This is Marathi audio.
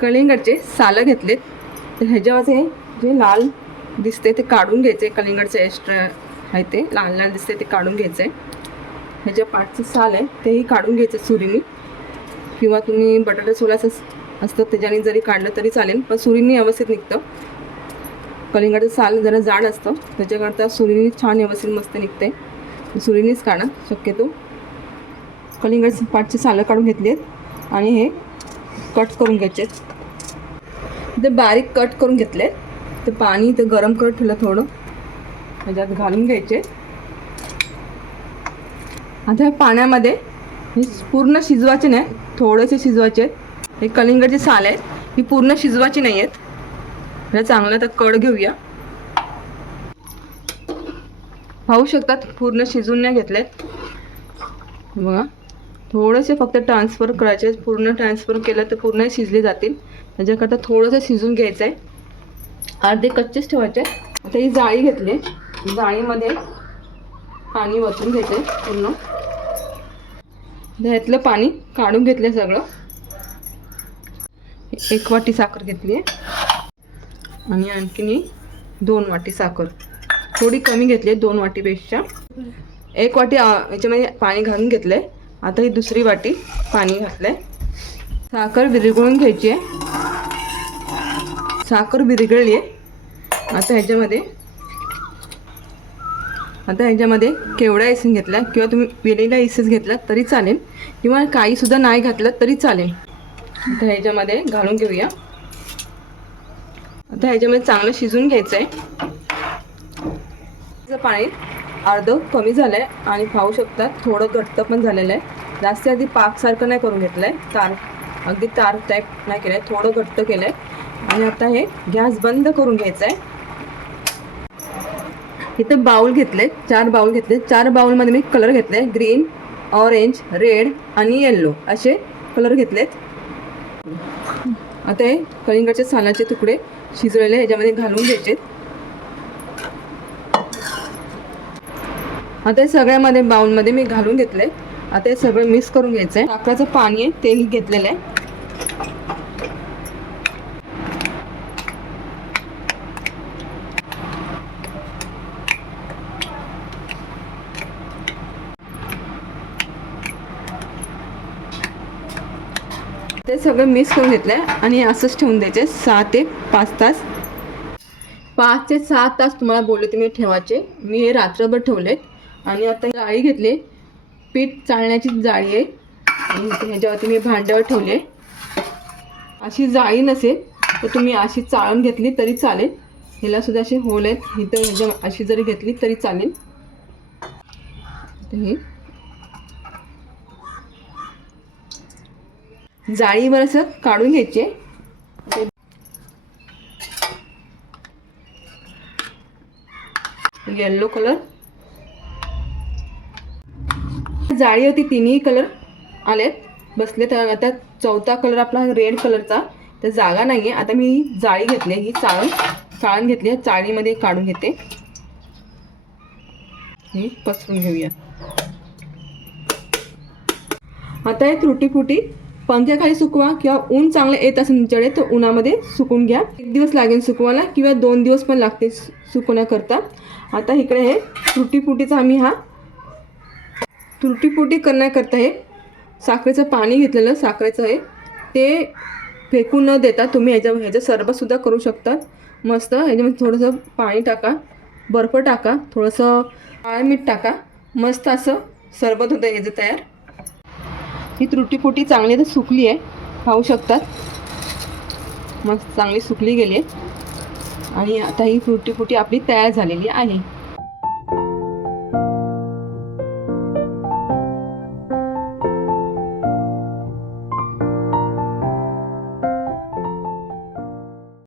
कलिंगडचे सालं घेतलेत. तर ह्याच्यावरचे जे लाल दिसते ते काढून घ्यायचे कलिंगडचे एक्स्ट्रा आहे ते. लाल लाल दिसते ते काढून घ्यायचे ह्याच्या पाठचं साल आहे तेही काढून घ्यायचं सुरीनी. किंवा तुम्ही बटाटा सोलाचं असतं त्याच्याने जरी काढलं तरी चालेल पण सुरीने व्यवस्थित निघतं. कलिंगडाचं साल जरा जाड असतं. त्याच्याकरता सुरीने छान व्यवस्थित मस्त निघते सुरीनेच काढा शक्यतो. कलिंगड पाठची सालं काढून घेतली आहेत आणि हे कट करून घ्यायचे. ते बारीक कट करून घेतले. ते पाणी ते गरम करत ठेवलं थोडं. म्हणजे त्याच्यात घालून घ्यायचे. आता पाण्यामध्ये हे पूर्ण शिजवायचे नाही. थोडेसे शिजवायचे. आहेत हे कलिंगडचे साल आहेत. ही पूर्ण शिजवायची नाही आहेत. हे चांगलं तर कड घेऊया. पाहू शकतात पूर्ण शिजून नाही घेतलेत बघा. थोडेसे फक्त ट्रान्सफर करायचे. पूर्ण ट्रान्सफर केलं तर पूर्ण शिजले जातील. त्याच्याकरता थोडंसं शिजून घ्यायचं आहे अर्धे कच्चेच ठेवायचे. आता ही जाळी घेतली जाळीमध्ये पाणी वतून आहे पूर्ण. ह्यातलं पाणी काढून घेतलं सगळं. एक वाटी साखर घेतली आहे. आणि आणखीन ही दोन वाटी साखर. थोडी कमी घेतली आहे दोन वाटीपेक्षा एक वाटी याच्यामध्ये पाणी घालून घेतलं आहे आता ही दुसरी वाटी पाणी घातलं आहे साखर विरघळून घ्यायची आहे. साखर विरघळली आहे. आता ह्याच्यामध्ये आता ह्याच्यामध्ये केवढा इसन घेतला किंवा तुम्ही वेलेला इसेस घेतला तरी चालेल किंवा काहीसुद्धा नाही घातलं तरी चालेल. आता ह्याच्यामध्ये घालून घेऊया. आता ह्याच्यामध्ये चांगलं शिजून घ्यायचं आहे पाणी अर्ध कमी झालं आहे आणि पाहू शकतात. थोडं घट्ट पण झालेलं आहे. जास्त आधी पाकसारखं नाही करून घेतलं आहे तार अगदी तार टाईप नाही केलं आहे थोडं घट्ट केलं आहे आणि आता हे गॅस बंद करून घ्यायचं आहे इथं बाउल घेतले चार बाउल घेतले चार बाउलमध्ये मी कलर घेतले ग्रीन ऑरेंज रेड आणि येल्लो असे कलर घेतलेत. आता हे कलिंगाचे सालाचे तुकडे शिजलेले ह्याच्यामध्ये घालून घ्यायचे आता हे सगळ्यामध्ये बाउलमध्ये मी घालून घेतले. आता हे सगळं मिक्स करून घ्यायचं आहे साखराचं पाणी आहे तेही घेतलेलं आहे. ते सगळं मिक्स करून घेतलं आहे आणि असंच ठेवून द्यायचे सहा ते पाच तास. पाच ते सहा तास तुम्हाला बोलले तुम्ही ठेवायचे. मी हे रात्रभर ठेवलेत. आणि आता जाळी घेतली. पीठ चाळण्याची जाळी आहे. आणि ह्याच्यावरती मी भांड्यावर ठेवले अशी जाळी नसेल तर तुम्ही अशी चाळून घेतली तरी चालेल. ह्याला सुद्धा असे होल आहेत. इथं ह्याच्या म्हणजे अशी जरी घेतली तरी चालेल. हे. जाळीवर असं काढून घ्यायचे येल्लो कलर. जाळी होती तिन्ही कलर आलेत. बसले तर आता चौथा कलर आपला रेड कलरचा तर जागा नाही आहे आता मी जाळी घेतली ही चाळण चाळण घेतली आहे. चाळणीमध्ये काढून घेते. हे पसरून घेऊया. आता हे त्रुटी फुटी पंख्याखाली सुकवा किंवा ऊन चांगलं येत असेल तुमच्याकडे तर उन्हामध्ये सुकून घ्या. एक दिवस लागेल सुकवायला किंवा दोन दिवस पण लागते सु- सुकवण्याकरता. आता इकडे हे त्रुटीफुटीचा आम्ही हा तुरटीपुटी करण्याकरता हे. साखरेचं पाणी घेतलेलं साखरेचं आहे ते फेकून न देता तुम्ही ह्याच्या ह्याचं सरबतसुद्धा करू शकता मस्त ह्याच्यामध्ये थोडंसं पाणी टाका बर्फ टाका थोडंसं काळं मीठ टाका. मस्त असं सरबत होतं ह्याचं तयार. ही त्रुटीपुटी चांगली तर सुकली आहे. खाऊ शकतात. मस्त चांगली सुकली गेली आहे. आणि आता ही त्रुटीपुटी आपली तयार झालेली आहे.